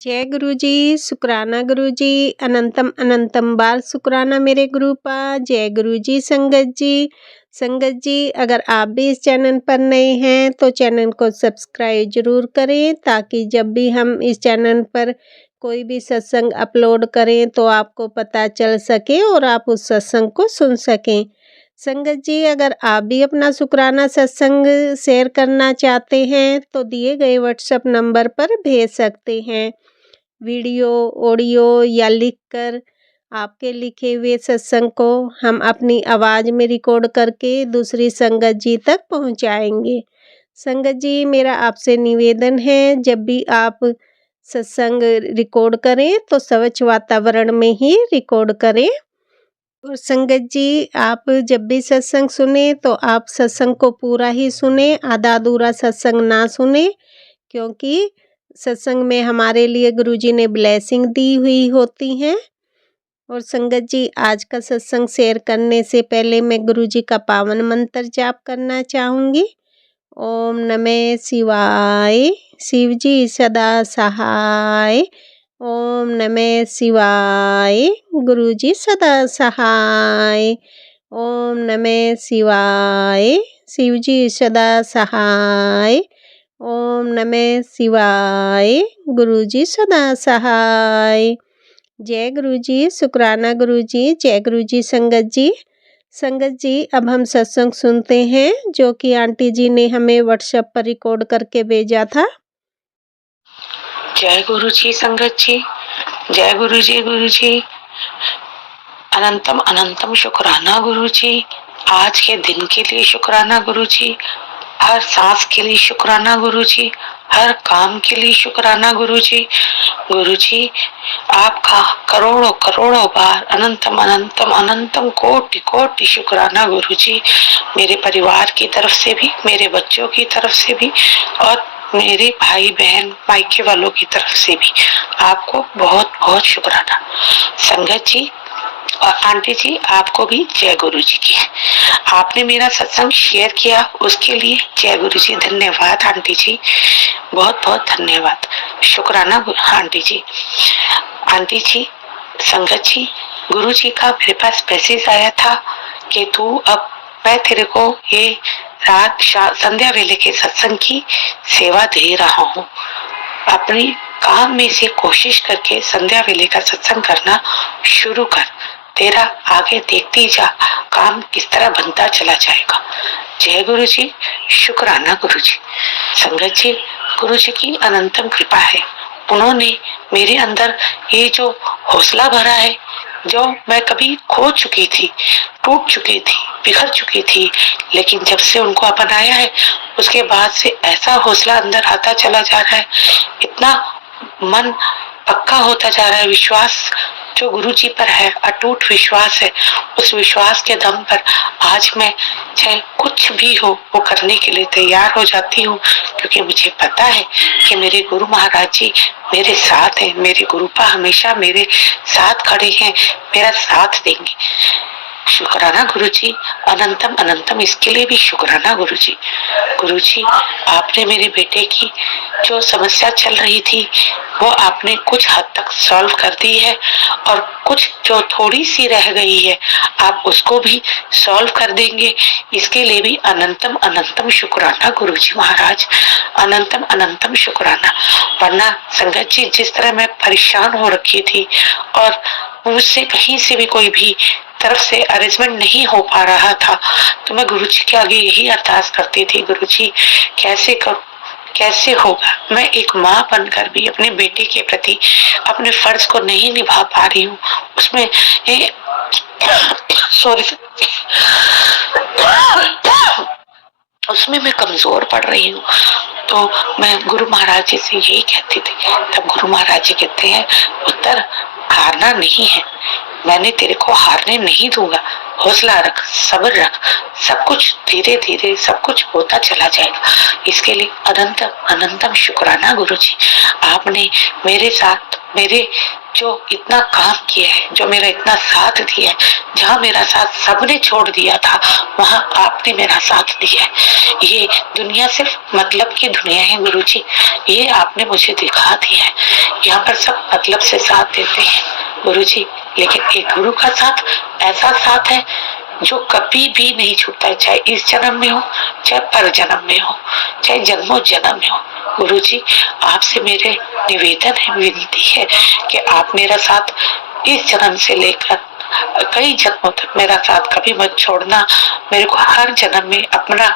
जय गुरु जी, शुक्राना गुरु जी, अनंतम अनंतम बार शुक्राना मेरे गुरुपा। जय गुरु जी। संगत जी अगर आप भी इस चैनल पर नए हैं तो चैनल को सब्सक्राइब जरूर करें, ताकि जब भी हम इस चैनल पर कोई भी सत्संग अपलोड करें तो आपको पता चल सके और आप उस सत्संग को सुन सकें। संगत जी अगर आप भी अपना शुक्राना सत्संग शेयर करना चाहते हैं तो दिए गए व्हाट्सएप नंबर पर भेज सकते हैं। वीडियो, ऑडियो या लिखकर आपके लिखे हुए सत्संग को हम अपनी आवाज़ में रिकॉर्ड करके दूसरी संगत जी तक पहुंचाएंगे। संगत जी मेरा आपसे निवेदन है, जब भी आप सत्संग रिकॉर्ड करें तो स्वच्छ वातावरण में ही रिकॉर्ड करें। और संगत जी आप जब भी सत्संग सुने तो आप सत्संग को पूरा ही सुने, आधा अधूरा सत्संग ना सुने, क्योंकि सत्संग में हमारे लिए गुरुजी ने ब्लेसिंग दी हुई होती हैं। और संगत जी आज का सत्संग शेयर करने से पहले मैं गुरुजी का पावन मंत्र जाप करना चाहूँगी। ओम नमः शिवाय, शिव जी सदा सहाय। ओम नमः शिवाय, गुरुजी सदा सहाय। ओम नमः शिवाय, शिव जी सदा सहाय। ओम नमः शिवाय, गुरुजी सदा सहाय। जय गुरुजी, शुक्राना गुरुजी। जय गुरुजी। संगत जी अब हम सत्संग सुनते हैं जो कि आंटी जी ने हमें व्हाट्सएप पर रिकॉर्ड करके भेजा था। जय गुरु जी। संगत जी जय गुरु जी। अनंतम अनंतम शुक्राना गुरु जी। आज के दिन के लिए शुक्राना गुरु जी, हर सांस के लिए शुक्राना गुरु जी, हर काम के लिए शुक्राना गुरु जी। गुरु जी आपका करोड़ों करोड़ों बार अनंतम अनंतम अनंतम कोटि कोटि शुक्राना गुरु जी। मेरे परिवार की तरफ से भी, मेरे बच्चों की तरफ से भी और मेरे भाई बहन मायके वालों की तरफ से भी आपको बहुत बहुत शुक्राना। संगत जी और आंटी जी आपको भी जय गुरु जी की। आपने मेरा सत्संग शेयर किया उसके लिए जय गुरु जी। धन्यवाद आंटी जी, बहुत बहुत धन्यवाद, शुक्राना आंटी जी। आंटी जी, संगत जी, गुरु जी का मेरे पास मैसेज आया था कि तू अब मैं तेरे को ये रात संध्या वेले के सत्संग की सेवा दे रहा हूँ। अपनी काम में से कोशिश करके संध्या वेले का सत्संग करना शुरू कर। तेरा आगे देखती जा काम किस तरह बनता चला जाएगा। जय गुरु जी, शुक्राना गुरु जी। संगत जी गुरु जी की अनंतम कृपा है, उन्होंने मेरे अंदर ये जो हौसला भरा है, जो मैं कभी खो चुकी थी, टूट चुकी थी, बिखर चुकी थी, लेकिन जब से उनको अपनाया है उसके बाद से ऐसा हौसला अंदर आता चला जा रहा है, इतना मन पक्का होता जा रहा है। विश्वास जो गुरु जी पर है, अटूट विश्वास है, उस विश्वास के दम पर आज मैं चाहे कुछ भी हो वो करने के लिए तैयार हो जाती हूँ, क्योंकि मुझे पता है कि मेरे गुरु महाराज जी मेरे साथ हैं, मेरे गुरुपा हमेशा मेरे साथ खड़े हैं, मेरा साथ देंगे। शुक्राना गुरु जी, अनंतम अनंतम इसके लिए भी शुक्राना गुरु जी। गुरु जी आपने मेरे बेटे की जो समस्या चल रही थी वो आपने कुछ हद तक सॉल्व कर दी है, और कुछ जो थोड़ी सी रह गई है आप उसको भी सॉल्व कर देंगे, इसके लिए भी अनंतम अनंतम शुक्राना गुरु जी महाराज, अनंतम अनंतम शुक्राना। वरना संगत जी जिस तरह मैं परेशान हो रखी थी और मुझसे कहीं से भी कोई भी तरफ से अरेंजमेंट नहीं हो पा रहा था, तो मैं गुरु जी के आगे यही अरदास करती थी, गुरु जी कैसे करूं, कैसे होगा। मैं एक माँ बनकर भी अपने बेटे के प्रति अपने फर्ज को नहीं निभा पा रही हूँ, उसमें सॉरी उसमें मैं कमजोर पड़ रही हूँ। तो मैं गुरु महाराज जी से यही कहती थी, तब गुरु महाराज जी कहते हैं पुत्र हारना नहीं है, मैंने तेरे को हारने नहीं दूंगा, हौसला रख, सब्र रख, सब कुछ धीरे धीरे सब कुछ होता चला जाएगा। इसके लिए अनंतम अनंतम शुक्राना गुरु जी, आपने मेरे साथ मेरे जो इतना काम किया है, जो मेरा इतना साथ दिया है, जहाँ मेरा साथ सबने छोड़ दिया था, वहाँ आपने मेरा साथ दिया है। ये दुनिया सिर्फ मतलब की दुनिया है गुरुजी, ये आपने मुझे दिखा दिया है। यहाँ पर सब मतलब से साथ देते हैं गुरुजी, लेकिन एक गुरु का साथ ऐसा साथ है जो कभी भी नहीं छूटता है, चाहे इस जन्म में हो, चाहे पर जन्म में हो, चाहे जन्मों जन्म में हो। गुरुजी, आपसे मेरे निवेदन है, विनती है कि आप मेरा साथ इस जन्म से लेकर कई जन्मों तक मेरा साथ कभी मत छोड़ना। मेरे को हर जन्म में अपना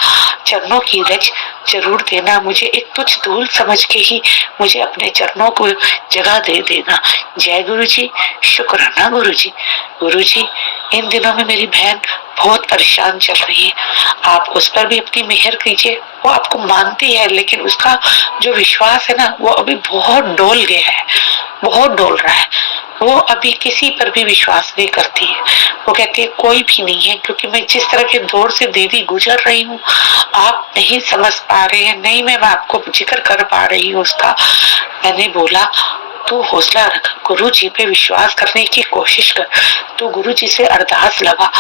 चरणों की रज जरूर देना। मुझे एक तुच्छ धूल समझ के ही मुझे अपने चरणों को जगह दे देना। जय गुरु जी, शुक्राना गुरु जी। गुरु जी, इन दिनों में मेरी बहन बहुत परेशान चल रही है, आप उस पर भी अपनी मेहर कीजिए। वो आपको मानती है, लेकिन उसका जो विश्वास है ना, वो अभी बहुत डोल गया है, बहुत डोल रहा है। वो अभी किसी पर भी विश्वास नहीं करती है। वो कहती है कोई भी नहीं है, क्योंकि मैं जिस तरह के दौर से दीदी गुजर रही हूँ, आप नहीं समझ पा रहे हैं। नहीं, मैं आपको जिक्र कर पा रही हूँ उसका। मैंने बोला तू हौसला रख, गुरु जी पे विश्वास करने की कोशिश कर, तू गुरु जी से अरदास लगा,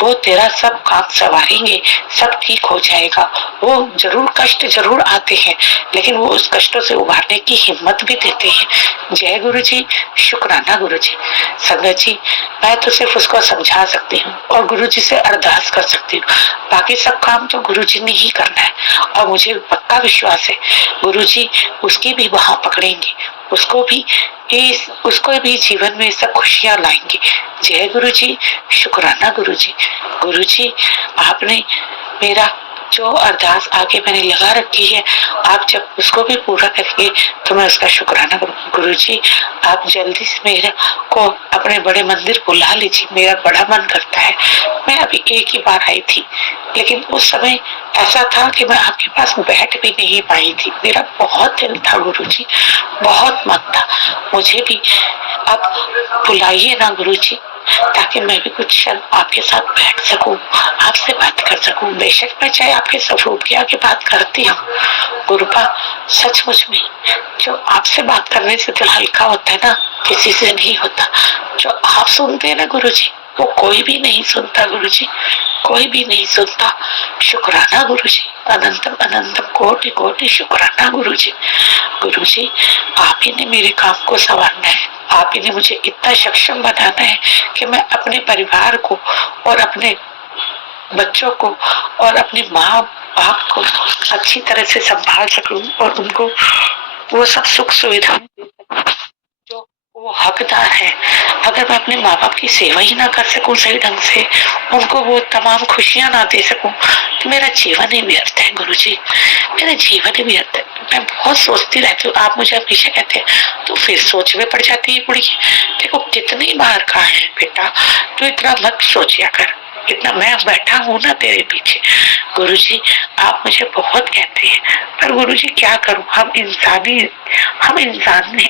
वो तेरा सब काम संवारेंगे, सब ठीक हो जाएगा। वो जरूर कष्ट जरूर आते हैं, लेकिन वो उस कष्टों से उभारने की हिम्मत भी देते हैं। जय गुरु जी, शुक्राना गुरु जी। संगत जी, मैं तो सिर्फ उसको समझा सकती हूँ और गुरु जी से अरदास कर सकती हूँ, बाकी सब काम तो गुरु जी ने ही करना है। और मुझे पक्का विश्वास है गुरु जी उसकी भी वहां पकड़ेंगे, उसको भी जीवन में सब खुशियां लाएंगे। जय गुरु जी, शुक्राना गुरु जी। गुरु जी, आपने मेरा जो अरदास आगे मैंने लगा रखी है, आप जब उसको भी पूरा करेंगे तो मैं उसका शुक्राना करूँगी। गुरु जी, आप जल्दी से मेरे को अपने बड़े मंदिर बुला लीजिए, मेरा बड़ा मन करता है। मैं अभी एक ही बार आई थी, लेकिन उस समय ऐसा था कि मैं आपके पास बैठ भी नहीं पाई थी। मेरा बहुत दिल था गुरु जी, बहुत मन था। मुझे भी अब बुलाइए ना गुरु जी, ताकि मैं भी कुछ क्षण आपके साथ बैठ सकूं, आपसे बात कर सकूं। बेशक मैं चाहे आपके स्वरूप के आगे बात करती हूँ, गुरुपा सचमुच में जो आपसे बात करने से दिल हल्का होता है ना, किसी से नहीं होता। जो आप सुनते हैं ना गुरु जी, वो कोई भी नहीं सुनता गुरु जी, कोई भी नहीं सुनता। शुक्राना गुरु जी, अनंतम अनंतम कोटि कोटि शुक्राना गुरु जी। गुरु जी, आप ही ने मेरे काम को संवारना है, आप ही ने मुझे इतना सक्षम बनाना है कि मैं अपने परिवार को और अपने बच्चों को और अपनी माँ बाप को अच्छी तरह से संभाल सकूं और उनको वो सब सुख सुविधाएं दे सकूं जो वो हकदार है। अगर मैं अपने माँ बाप की सेवा ही ना कर सकूं सही ढंग से, उनको वो तमाम खुशियां ना दे सकूं, तो मेरा जीवन ही व्यर्थ है गुरु जी, मेरा जीवन ही व्यर्थ है। मैं बहुत सोचती रहती हूँ, आप मुझे हमेशा कहते हैं तो फिर सोच में पड़ जाती है कुड़ी। देखो कितनी बार कहा है बेटा, तू इतना मत सोचिया कर, इतना मैं बैठा हूँ ना तेरे पीछे। गुरुजी, आप मुझे बहुत कहते हैं, पर गुरुजी क्या करूं, हम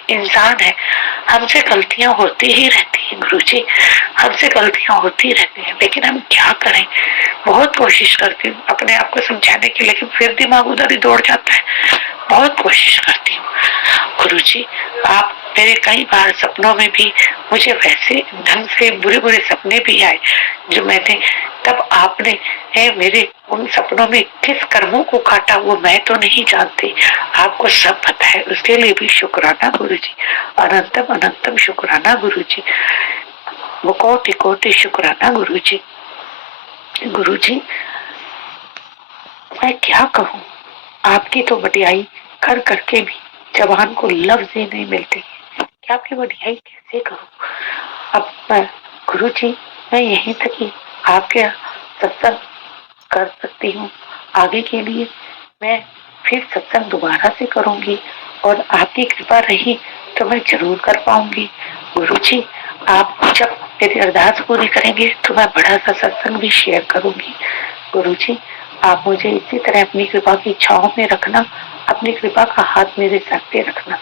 इंसान है, हमसे गलतियां होती ही रहती हैं गुरुजी, हमसे गलतियां होती रहती हैं, लेकिन हम क्या करें। बहुत कोशिश करती हूँ अपने आप को समझाने की, लेकिन फिर दिमाग उधर ही दौड़ जाता है। बहुत कोशिश करती हूँ गुरुजी, आप मेरे कई बार सपनों में भी मुझे वैसे ढंग से बुरे बुरे सपने भी आए जो मैंने, तब आपने मेरे उन सपनों में किस कर्मों को काटा वो मैं तो नहीं जानती, आपको सब पता है। उसके लिए भी शुक्राना गुरु जी, अनंतम अनंतम शुक्राना गुरु जी, वो कोटि कोटि शुक्राना गुरु जी। गुरु जी, मैं क्या कहूँ, आपकी तो बढ़ियाई कर करके भी जबान को लफ्ज ही नहीं मिलते, क्या आपकी बढ़ियाई कैसे करूँ। अब मैं गुरु जी, मैं यहीं तक ही आपके सत्संग कर सकती हूँ, आगे के लिए मैं फिर सत्संग दोबारा से करूंगी और आपकी कृपा रही तो मैं जरूर कर पाऊंगी। गुरु जी, आप जब मेरी अरदास पूरी करेंगे तो मैं बड़ा सा सत्संग भी शेयर करूंगी। गुरु जी, आप मुझे इसी तरह अपनी कृपा की छांव में रखना, अपनी कृपा का हाथ मेरे सर पे रखना।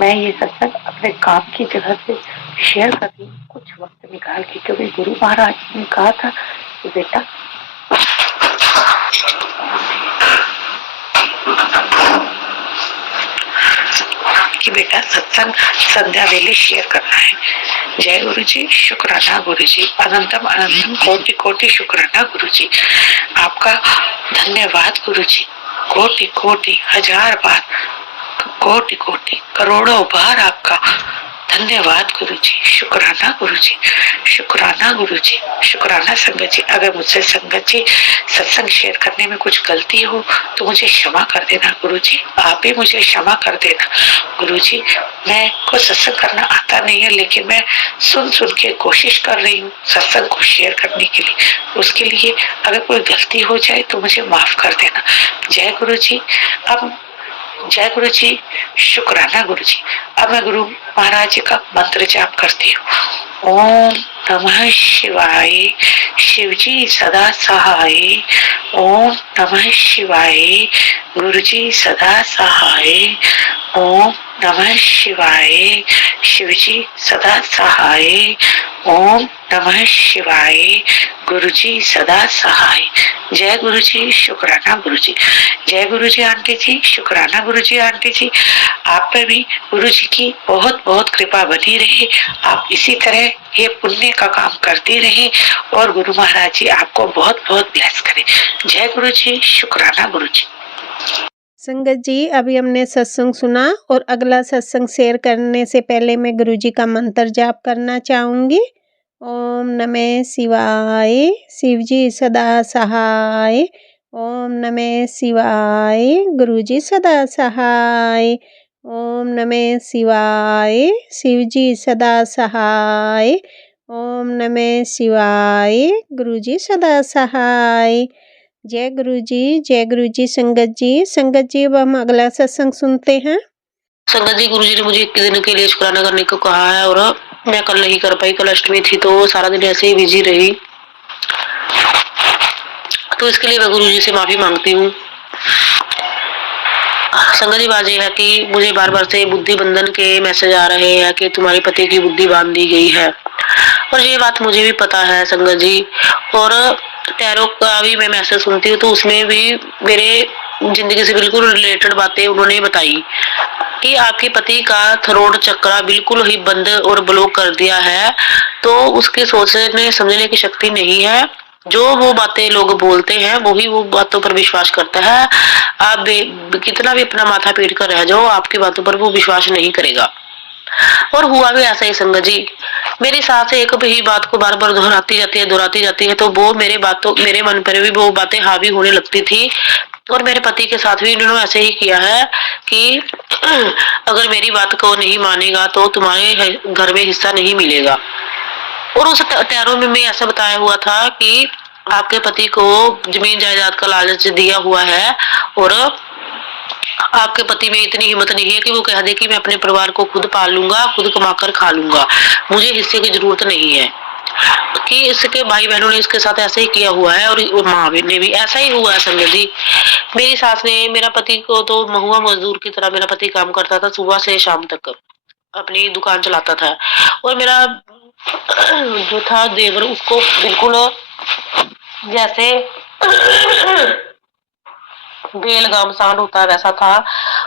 मैं ये सत्संग अपने काम की जगह से शेयर कर रही हूँ कुछ वक्त निकाल के, क्योंकि गुरु महाराज ने कहा था कि बेटा कि बेटा सत्संग संध्या वेले शेयर करना है। जय गुरु जी, शुक्राना गुरु जी, अनंतम अनंतम कोटि कोटि शुक्राना गुरु जी। आपका धन्यवाद गुरु जी, कोटि कोटि हजार बार, कोटि कोटि करोड़ों बार आपका धन्यवाद गुरु जी, शुक्राना गुरु जी, शुक्राना गुरु जी, शुक्राना संगत जी। अगर मुझसे संगत जी सत्संग शेयर करने में कुछ गलती हो तो मुझे क्षमा कर देना गुरु जी, आप भी मुझे क्षमा कर देना गुरु जी। मैं को सत्संग करना आता नहीं है, लेकिन मैं सुन सुन के कोशिश कर रही हूँ सत्संग को शेयर करने के लिए। उसके लिए अगर कोई गलती हो जाए तो मुझे माफ कर देना। जय गुरु जी। अब जय गुरु जी, शुक्राना गुरु जी। अब मैं गुरु महाराज जी का मंत्र जाप करती हूँ। ओम नमः शिवाय, शिव जी सदा सहाय। ओम नमः शिवाय, गुरु जी सदा सहाय। ओम नमः शिवाय, शिव जी सदा सहाय। ओम नमः शिवाय, गुरु जी सदा सहाय। जय गुरु जी, शुक्राना गुरु जी। जय गुरु जी आंटी जी, शुक्राना गुरु जी आंटी जी। आप पे भी गुरु जी की बहुत बहुत कृपा बनी रहे। आप इसी तरह ये पुण्य का काम करते रहे और गुरु महाराज जी आपको बहुत बहुत ब्लेस करें। जय गुरु जी, शुक्राना गुरु जी। संगत जी, अभी हमने सत्संग सुना और अगला सत्संग शेयर करने से पहले मैं गुरुजी का मंत्र जाप करना चाहूँगी। ओम नमः शिवाय, शिव जी सदा सहाय। ओम नमः शिवाय, गुरुजी सदा सहाय। ओम नमः शिवाय, शिव जी सदा सहाय। ओम नमः शिवाय, गुरुजी सदा सहाय। जय गुरु जी संगत जी। संगत जी, अब हम अगला सत्संग सुनते हैं। संगत जी, गुरु जी ने मुझे 21 दिन के लिए शुक्राना करने को कहा है और मैं कल नहीं कर पाई। कल अष्टमी थी तो सारा दिन ऐसे ही बिजी रही, तो इसके लिए मैं गुरु जी से माफी मांगती हूँ। संगत जी, बात यह है कि मुझे बार बार से बुद्धि बंधन के मैसेज आ रहे हैं कि तुम्हारे पति की बुद्धि बांध दी गई है, और ये बात मुझे भी पता है संगत जी। और टैरो का भी मैं मैसेज सुनती हूँ तो उसमें भी मेरे जिंदगी से बिल्कुल रिलेटेड बातें उन्होंने बताई कि आपके पति का थरोड चक्रा बिल्कुल ही बंद और ब्लॉक कर दिया है, तो उसके सोचने समझने की शक्ति नहीं है। जो वो बातें लोग बोलते हैं वही वो बातों पर विश्वास करता है। आप कितना भी अपना माथा पीट कर रह जाओ, आपकी बातों पर वो विश्वास नहीं करेगा। और हुआ भी ऐसा ही संगत जी। मेरी सास एक ही बात को बार बार दोहराती जाती है तो वो मेरे मन पर भी वो बातें हावी होने लगती थी। और मेरे पति के साथ भी इन्होंने ऐसे ही किया है कि अगर मेरी बात को नहीं मानेगा तो तुम्हारे घर में हिस्सा नहीं मिलेगा। और उस टैरो में ऐसा बताया हुआ था कि आपके पति को जमीन जायदाद का लालच दिया हुआ है और आपके पति में इतनी हिम्मत नहीं है कि वो कह दे कि मैं अपने परिवार को खुद पाल लूंगा, खुद कमाकर खा लूंगा, मुझे हिस्से की जरूरत नहीं है। कि इसके भाई बहनों ने इसके साथ ऐसा ही किया हुआ है और माँ ने भी ऐसा ही हुआ है संगत जी। मेरी सास ने मेरा पति को तो महुआ मजदूर की तरह मेरा पति काम करता था, सुबह से शाम तक अपनी दुकान चलाता था। और मेरा जो था देवर, उसको बिल्कुल जैसे बेलगाम सांड होता है वैसा था,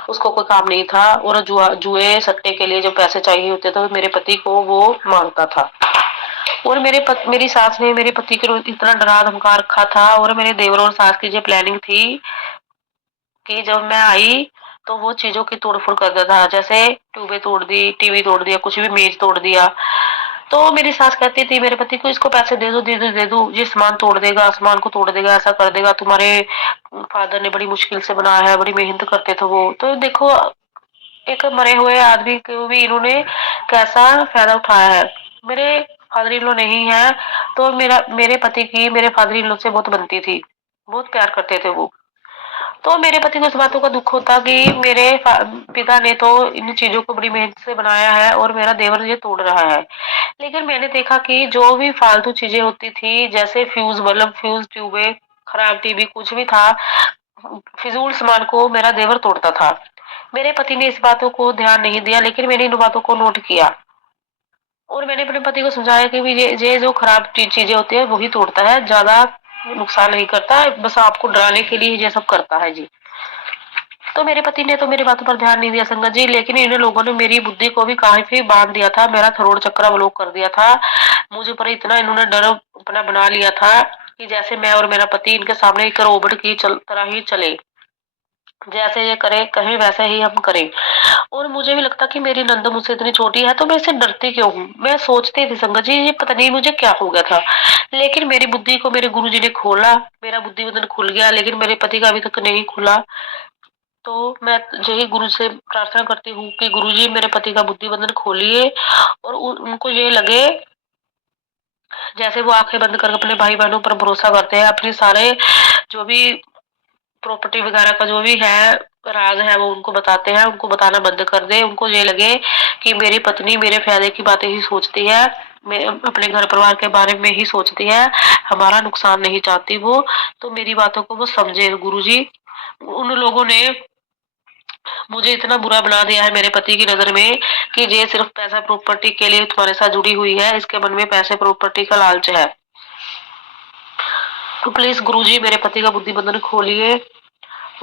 उसको कोई काम नहीं था। और जुए सट्टे के लिए जो पैसे चाहिए होते थे मेरे पति को वो मांगता था। और मेरी सास ने मेरे पति को इतना डरा धमका रखा था। और मेरे देवर और सास की जो प्लानिंग थी कि जब मैं आई तो वो चीजों की तोड़फोड़ कर देता था, जैसे ट्यूबें तोड़ दी, टीवी तोड़ दिया, कुछ भी मेज तोड़ दिया। तो मेरी सास कहती थी मेरे पति को, इसको पैसे दे दो, ये सामान तोड़ देगा, आसमान को तोड़ देगा, ऐसा कर देगा। तुम्हारे फादर ने बड़ी मुश्किल से बनाया है, बड़ी मेहनत करते थे वो। तो देखो, एक मरे हुए आदमी को भी इन्होंने कैसा फायदा उठाया है। मेरे फादर इन लॉ नहीं है तो मेरे पति की मेरे फादर इन लॉ से बहुत बनती थी, बहुत प्यार करते थे वो। तो मेरे पति को इस बातों का दुख होता कि मेरे पिता ने तो इन चीजों को बड़ी मेहनत से बनाया है और मेरा देवर ये तोड़ रहा है। लेकिन मैंने देखा कि जो भी फालतू चीजें होती थी, जैसे फ्यूज बल्ब, फ्यूज ट्यूबें, खराब टीवी, कुछ भी था, फिजूल सामान को मेरा देवर तोड़ता था। मेरे पति ने इस बातों को ध्यान नहीं दिया, लेकिन मैंने इन बातों को नोट किया और मैंने अपने पति को समझाया कि ये जो खराब चीजें होती है वही तोड़ता है, ज्यादा नुकसान नहीं करता, बस आपको डराने के लिए ये सब करता है जी। तो मेरे पति ने तो मेरी बातों पर ध्यान नहीं दिया संगत जी, लेकिन इन लोगों ने मेरी बुद्धि को भी काफ़ी बाँध दिया था, मेरा थरोड़ चक्र ब्लॉक कर दिया था। मुझ पर इतना इन्होंने डर अपना बना लिया था कि जैसे मैं और मेरा पति इनके सामने एक रोबोट की तरह ही चले। जैसे ये करे कहें वैसे ही हम करें। और मुझे भी लगता कि मेरी नंद मुझसे इतनी छोटी है तो मैं इससे डरती क्यों हूँ? मैं सोचती थी संगत जी ये पता नहीं मुझे क्या हो गया था। लेकिन मेरी बुद्धि को मेरे गुरुजी ने खोला, मेरा बुद्धि वदन खुल गया, लेकिन मेरे पति का अभी तक नहीं खुला। तो मैं यही गुरु से प्रार्थना करती हूँ कि गुरुजी मेरे पति का बुद्धि बंधन खोलिए और उनको ये लगे जैसे वो आंखें बंद कर अपने भाई बहनों पर भरोसा करते हैं, अपने सारे जो भी प्रॉपर्टी वगैरह का जो भी है राज है वो उनको बताते हैं, उनको बताना बंद कर दे। उनको ये लगे कि मेरी पत्नी मेरे फायदे की बातें ही सोचती है, मैं अपने घर परिवार के बारे में ही सोचती है, हमारा नुकसान नहीं चाहती वो। तो मेरी बातों को वो समझे गुरुजी। उन लोगों ने मुझे इतना बुरा बना दिया है मेरे पति की नज़र में कि ये सिर्फ पैसा प्रॉपर्टी के लिए तुम्हारे साथ जुड़ी हुई है, इसके मन में पैसे प्रॉपर्टी का लालच है। तो प्लीज गुरुजी मेरे पति का बुद्धि बंधन खोलिए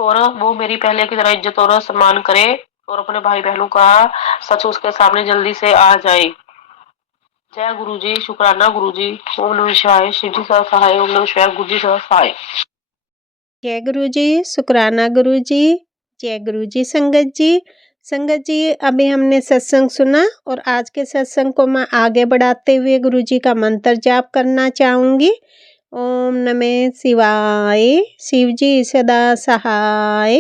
और वो मेरी पहले की तरह इज्जत और सम्मान करे और अपने भाई बहनों का सच उसके सामने जल्दी से आ जाए। जय गुरुजी, शुक्राना गुरुजी। ओम नमः शिवाय, शिव जी सदा सहाय। ओम नमः शिवाय, गुरु जी सदा सहाय। जय गुरुजी, शुक्राना गुरुजी। जय गुरुजी संगत जी। संगत जी अभी हमने सत्संग सुना और आज के सत्संग को मैं आगे बढ़ाते हुए गुरुजी का मंत्र जाप करना चाहूँगी। ओम नमः शिवाय, शिव जी सदा सहाय।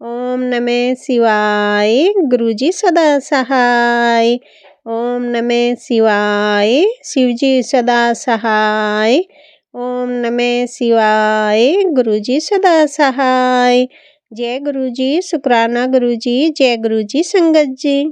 ओम नमः शिवाय, गुरुजी सदा सहाय। ओम नमः शिवाय, शिव जी सदा सहाय। ओम नमः शिवाय, गुरुजी सदा सहाय। जय गुरुजी, शुक्राना गुरुजी। जय गुरुजी संगत जी।